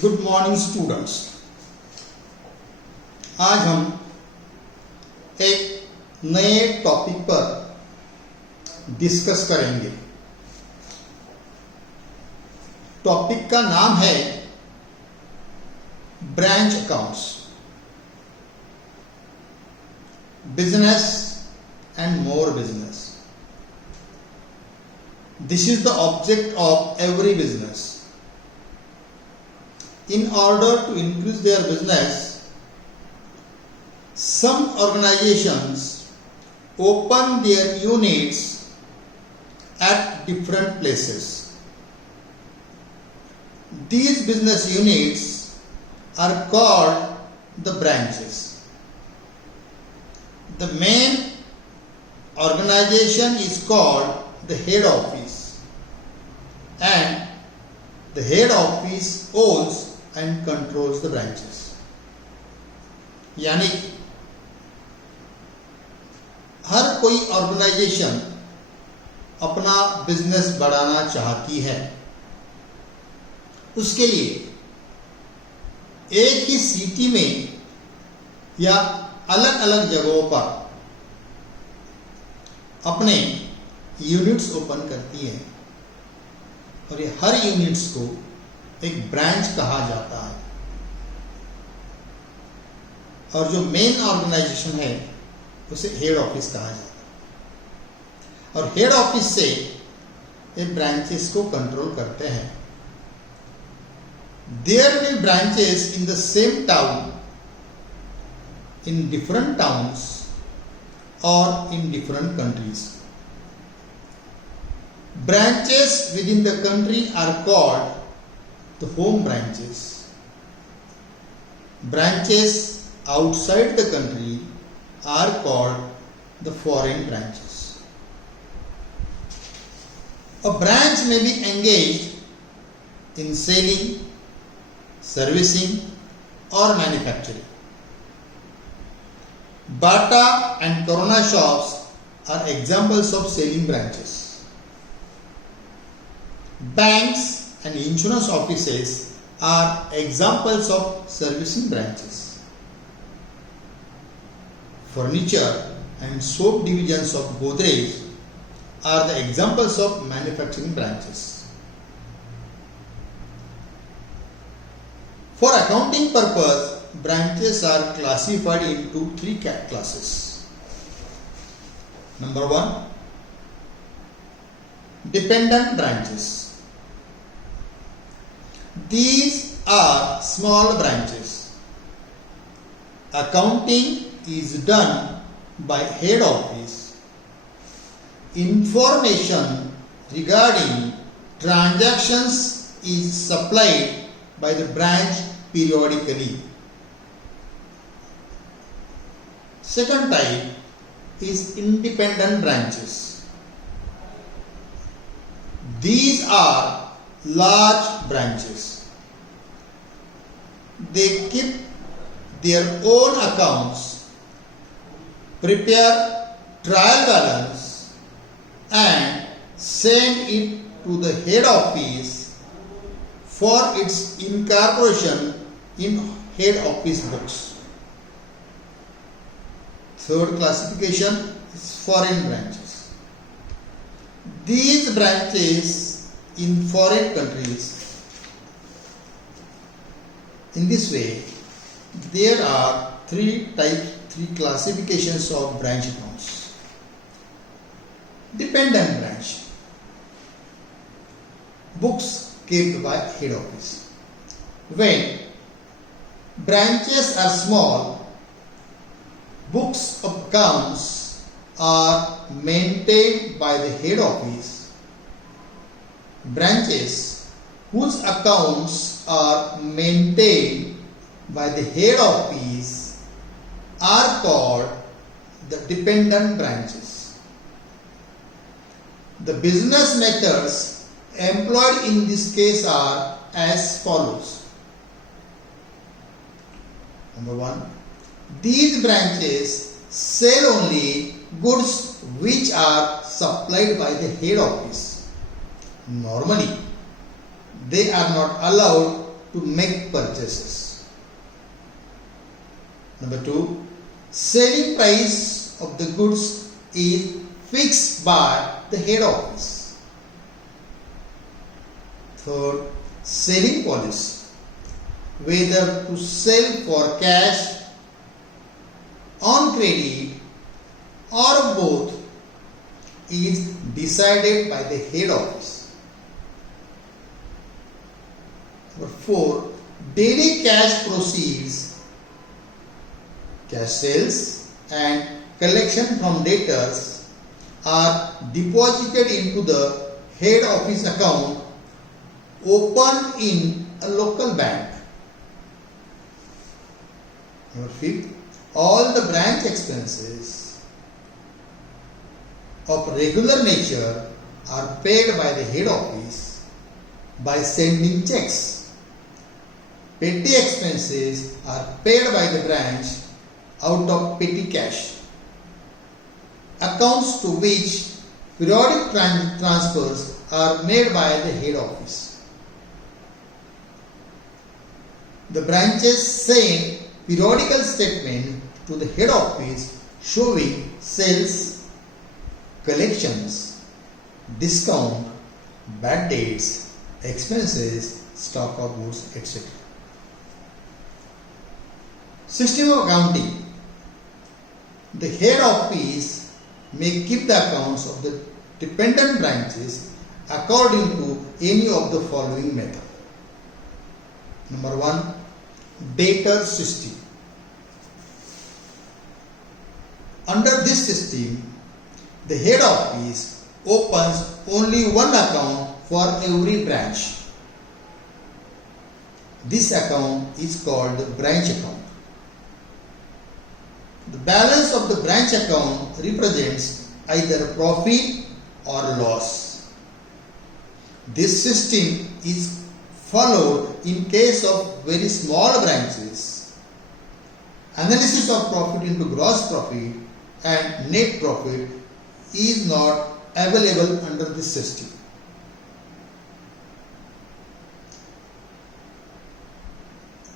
Good morning students. आज हम एक नए टॉपिक पर डिस्कस करेंगे। टॉपिक का नाम है branch accounts, business and more business. This is the object of every business. In order to increase their business, some organizations open their units at different places. These business units are called the branches. The main organization is called the head office, and the head office owns and controls the branches. यानी हर कोई ऑर्गेनाइजेशन अपना बिजनेस बढ़ाना चाहती है। उसके लिए एक ही सिटी में या अलग अलग जगहों पर अपने यूनिट्स ओपन करती है, और ये हर यूनिट्स को एक ब्रांच कहा जाता है। और जो मेन ऑर्गेनाइजेशन है उसे हेड ऑफिस कहा जाता है, और हेड ऑफिस से ये ब्रांचेस को कंट्रोल करते हैं। There will branches in the same town, in different towns और in different countries. Branches within the country are called the home branches. Branches outside the country are called the foreign branches. A branch may be engaged in selling, servicing or manufacturing. Bata and Corona shops are examples of selling branches. Banks and insurance offices are examples of servicing branches. Furniture and soap divisions of Godrej are the examples of manufacturing branches. For accounting purpose, branches are classified into three classes. Number 1, dependent branches. These are small branches. Accounting is done by head office. Information regarding transactions is supplied by the branch periodically. Second type is independent branches. These are large branches. They keep their own accounts, prepare trial balance, and send it to the head office for its incorporation in head office books. Third classification is foreign branches. These branches in foreign countries. In this way, there are three classifications of branch accounts. Dependent branch, books kept by head office. When branches are small, books of accounts are maintained by the head office. Branches whose accounts are maintained by the head office are called the dependent branches. The business methods employed in this case are as follows. Number 1, these branches sell only goods which are supplied by the head office. Normally, they are not allowed to make purchases. Number 2, selling price of the goods is fixed by the head office. Third, selling policy, whether to sell for cash, on credit or both, is decided by the head office. Number 4, daily cash proceeds, cash sales and collection from debtors are deposited into the head office account opened in a local bank. Number 5, all the branch expenses of regular nature are paid by the head office by sending checks. Petty expenses are paid by the branch out of petty cash. Accounts to which periodic transfers are made by the head office. The branches send periodical statement to the head office showing sales, collections, discount, bad debts, expenses, stock of goods, etc. System of accounting. The head office may keep the accounts of the dependent branches according to any of the following method. Number 1, debtor system. Under this system, the head office opens only one account for every branch. This account is called the branch account. The balance of the branch account represents either profit or loss. This system is followed in case of very small branches. Analysis of profit into gross profit and net profit is not available under this system.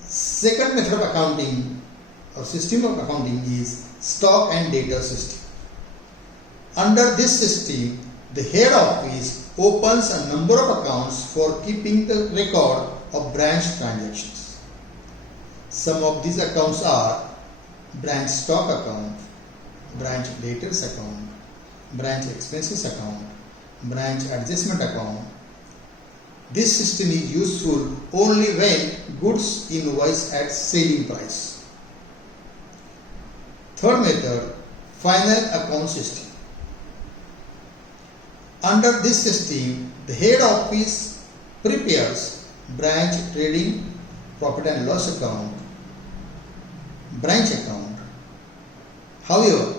Second method of accounting or system of accounting is stock and debtor system. Under this system, the head office opens a number of accounts for keeping the record of branch transactions. Some of these accounts are branch stock account, branch debtors account, branch expenses account, branch adjustment account. This system is useful only when goods invoice at selling price. Third method, final account system. Under this system, the head office prepares branch trading, profit and loss account, branch account. However,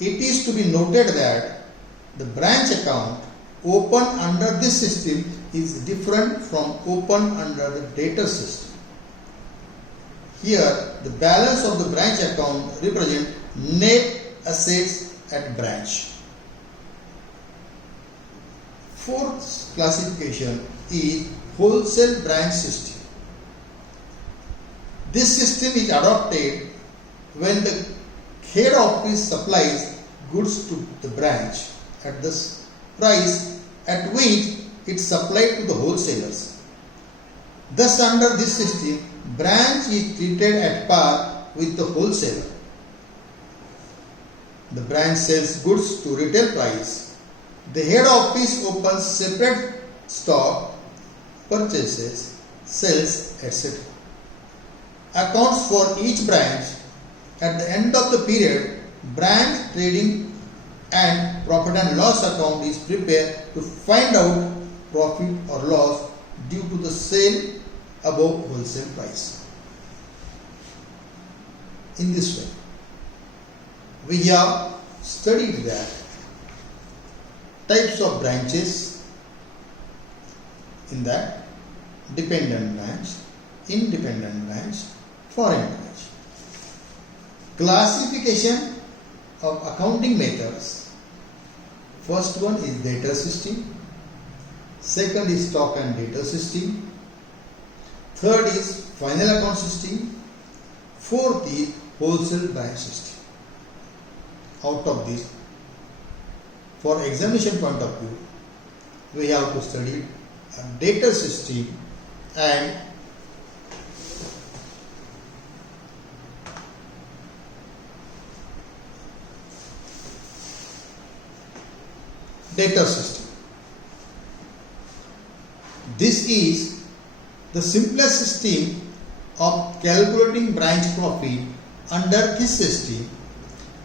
it is to be noted that the branch account opened under this system is different from opened under the debtor system. Here, the balance of the branch account represents net assets at branch. Fourth classification is wholesale branch system. This system is adopted when the head office supplies goods to the branch at the price at which it supplied to the wholesalers. Thus, under this system, branch is treated at par with the wholesaler. The branch sells goods to retail price. The head office opens separate stock, purchases, sales, etc. Accounts for each branch. At the end of the period, branch trading and profit and loss account is prepared to find out profit or loss due to the sale above wholesale price. In this way, we have studied that types of branches, in that dependent branch, independent branch, foreign branch. Classification of accounting methods. First one is debtor system. Second is stock and debtor system. third is final account system, fourth is wholesale branch system. Out of this, for examination point of view, we have to study a data system and data system. This is the simplest system of calculating branch profit. Under this system,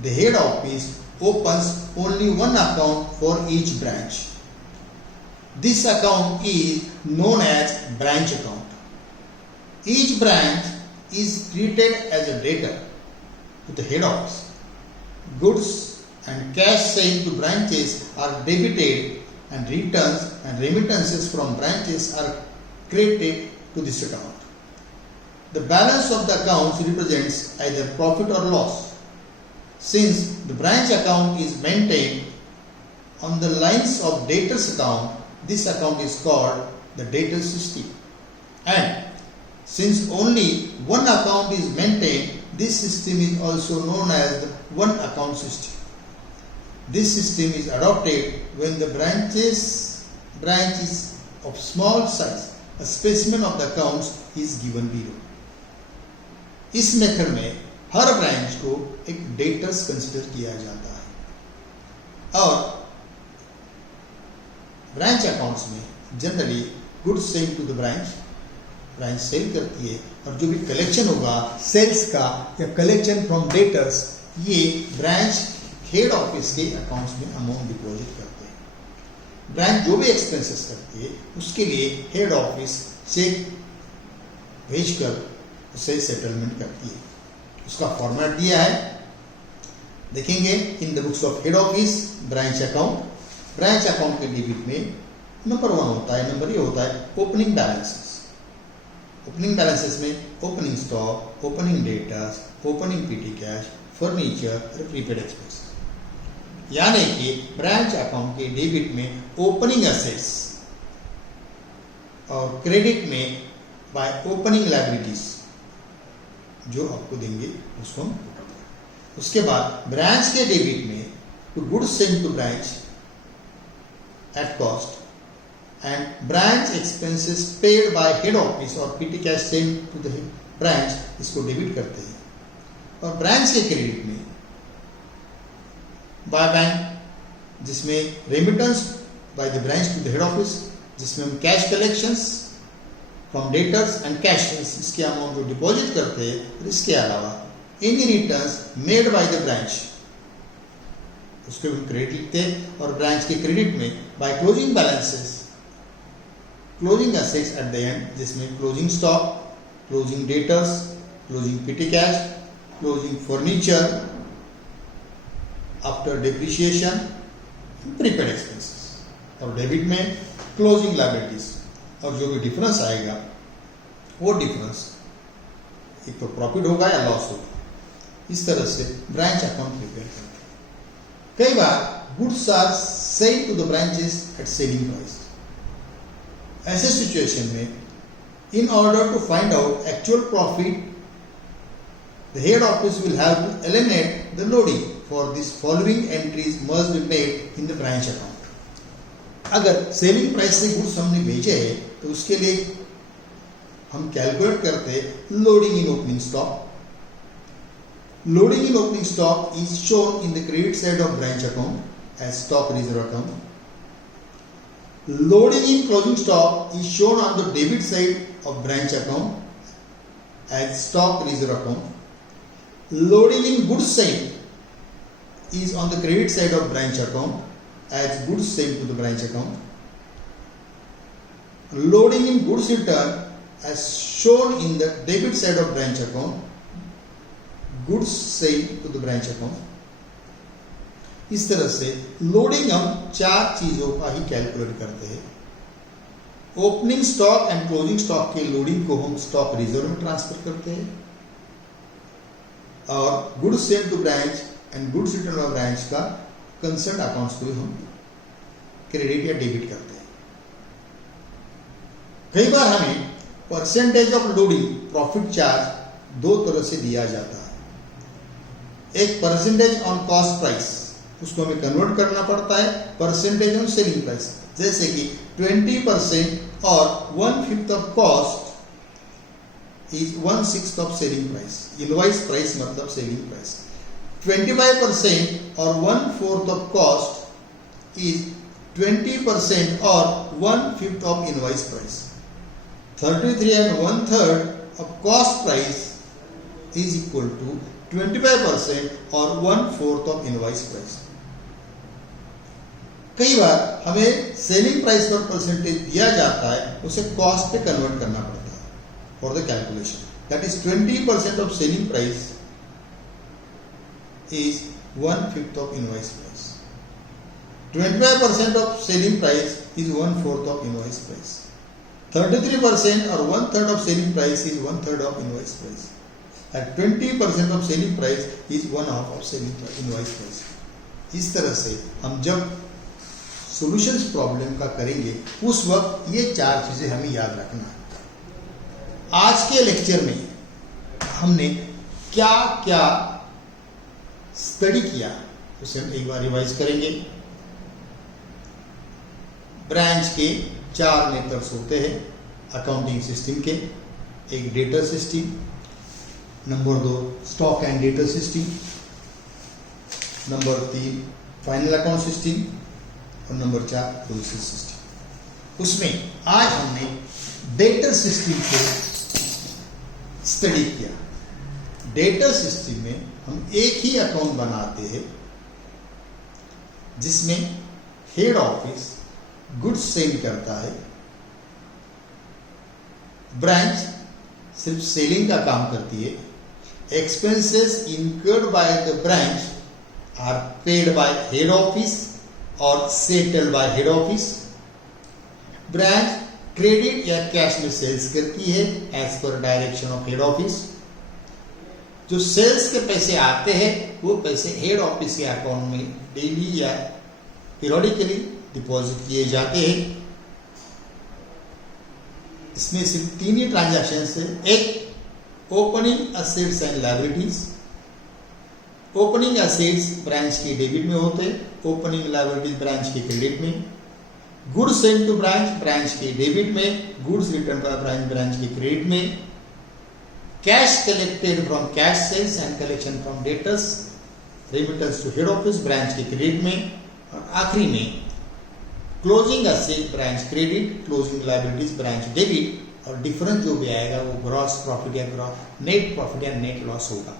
the head office opens only one account for each branch. This account is known as branch account. Each branch is treated as a debtor to the head office. Goods and cash sent to branches are debited and returns and remittances from branches are credited to this account. The balance of the accounts represents either profit or loss. Since the branch account is maintained on the lines of debtors account, this account is called the debtor system. And since only one account is maintained, this system is also known as the one account system. This system is adopted when the branch is of small size. A specimen of the accounts is given below. इस मेथड में हर ब्रांच को एक debtors consider किया जाता है और branch accounts में generally goods sale to the branch sale करती है और जो भी कलेक्शन होगा सेल्स का या कलेक्शन फ्रॉम डेटर्स, ये ब्रांच हेड ऑफिस के अकाउंट्स में अमाउंट डिपॉजिट करते हैं। ब्रांच जो भी एक्सपेंसेस करती है उसके लिए हेड ऑफिस चेक भेजकर उसे सेटलमेंट करती है। उसका फॉर्मेट दिया है, देखेंगे in the books of head office branch account. Branch account के डेबिट में नंबर 1 होता है, नंबर ये होता है ओपनिंग बैलेंसेस। ओपनिंग बैलेंसेस में opening stock, opening debtors, opening PT cash, furniture और प्रीपेड एक्सपेंस। यानी कि ब्रांच अकाउंट के डेबिट में ओपनिंग असेट्स और क्रेडिट में बाय ओपनिंग लायबिलिटीज जो आपको देंगे उसको हम उठाएंगे। उसके बाद ब्रांच के डेबिट में to goods sent to branch at cost and branch expenses paid by head office और petty cash sent to the branch, इसको डेबिट करते हैं। और ब्रांच के क्रेडिट में बाय बैंक, जिसमें remittance by the branch to the head office, जिसमें हम cash collections from debtors and cash, इसके अमाउंट जो डिपॉजिट करते हैं, और इसके अलावा any returns made by the branch उसको हम क्रेडिट लिखते हैं। और ब्रांच के क्रेडिट में by closing balances, closing assets at the end, जिसमें closing stock, closing debtors, closing petty cash, closing furniture after depreciation, prepaid expenses. और डेबिट में क्लोजिंग लायबिलिटीज, और जो भी डिफरेंस आएगा वो डिफरेंस एक तो प्रॉफिट होगा या लॉस होगा। इस तरह से ब्रांच अकाउंट प्रिपेयर करते हैं। कई बार goods are sell to the branches at selling price. ऐसे सिचुएशन में in order to find out actual profit, the head office will have to eliminate the loading. For this following entries must be made in the branch account. अगर selling price से goods हमने भेजे हैं तो उसके लिए हम कैलकुलेट करते हैं loading in opening stock. Loading in opening stock is shown in the credit side of branch account as stock reserve account. Loading in closing stock is shown on the debit side of branch account as stock reserve account. Loading in goods side is on the credit side of branch account as goods sent to the branch account. Loading in goods return as shown in the debit side of branch account, goods sent to the branch account. इस तरह से लोडिंग हम 4 चीजों का ही calculate करते हैं। Opening stock and closing stock के loading को हम स्टॉक रिजर्व में ट्रांसफर करते हैं और goods sent to branch and goods return of branch का कंसर्न अकाउंट्स को हम क्रेडिट या डेबिट करते हैं। कई बार हमें percentage of loading profit charge दो तरह से दिया जाता है। एक परसेंटेज ऑन कॉस्ट प्राइस, उसको हमें कन्वर्ट करना पड़ता है परसेंटेज ऑन सेलिंग प्राइस, जैसे कि 20% और 1/5 of cost is 1/6 of selling price. Invoice price मतलब सेलिंग प्राइस। 25% और 1/4 ऑफ कॉस्ट इज 20% और 1/5 ऑफ इनवॉइस प्राइस। 33 and 1/3 of cost price is equal to 25% और 1/4 of invoice price। कई बार हमें सेलिंग प्राइस पर परसेंटेज दिया जाता है, उसे कॉस्ट पे कन्वर्ट करना पड़ता है for the calculation. That is 20% of selling price is 1/5 of invoice price. 25% of selling price is 1/4 of invoice price. 33% or 1/3 of selling price is 1/3 of invoice price, and 20% of selling price is 1/2 of selling invoice price। इस तरह से हम जब solutions problem का करेंगे उस वक्त ये चार चीजें हमें याद रखना है। आज के लेक्चर में हमने क्या क्या स्टडी किया उसे हम एक बार रिवाइज करेंगे। ब्रांच के 4 मेथड्स होते हैं अकाउंटिंग सिस्टम के। एक data system, number 2 stock and data system, number 3 final account system और नंबर 4 प्रोसेस सिस्टम। उसमें आज हमने डेटा सिस्टम को स्टडी किया। डेटा सिस्टम में हम एक ही अकाउंट बनाते हैं जिसमें हेड ऑफिस गुड्स सेल करता है, ब्रांच सिर्फ सेलिंग का काम करती है, expenses incurred by the branch are paid by head office और settled by head office. Branch credit या कैश में सेल्स करती है as per direction of head office. जो सेल्स के पैसे आते हैं वो पैसे हेड ऑफिस के अकाउंट में डेली या पीरियडिकली डिपॉजिट किए जाते हैं। इसमें सिर्फ 3 ही ट्रांजैक्शन है। एक opening assets and liabilities. Opening assets branch के डेबिट में होते हैं, ओपनिंग लायबिलिटीज ब्रांच के क्रेडिट में। Goods send to branch, branch के डेबिट में, goods return by branch, branch के क्रेडिट में। Cash collected from cash sales and collection from debtors, remittance to head office branch के क्रेडिट में। और आखिरी में closing asset branch credit, closing liabilities branch debit, और डिफरेंस जो भी आएगा वो ग्रॉस प्रॉफिट या नेट प्रॉफिट या नेट लॉस होगा।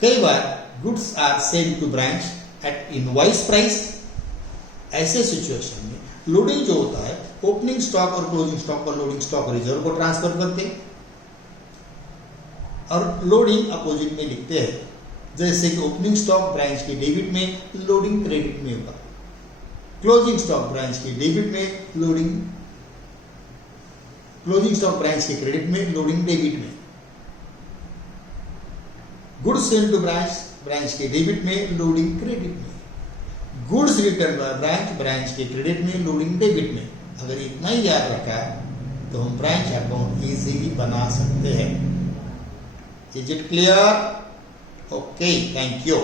कई बार goods are sold to branch at invoice price. ऐसे सिचुएशन में लोडिंग जो होता है ओपनिंग स्टॉक और क्लोजिंग स्टॉक और लोडिंग स्टॉक रिजर्व को ट्रांसफर करते हैं और लोडिंग अपोजिट में लिखते हैं, जैसे कि ओपनिंग स्टॉक ब्रांच के डेबिट में, लोडिंग क्रेडिट में होगा। क्लोजिंग स्टॉक ब्रांच के डेबिट में, लोडिंग क्लोजिंग स्टॉक ब्रांच के क्रेडिट में, लोडिंग डेबिट में। Goods sold to branch, branch के डेबिट में, लोडिंग क्रेडिट में। Goods return by branch, branch के क्रेडिट में, लोडिंग डेबिट में। अगर इतना ही याद रखा तो हम ब्रांच अकाउंट इजीली बना सकते हैं। Is it clear? Okay, thank you.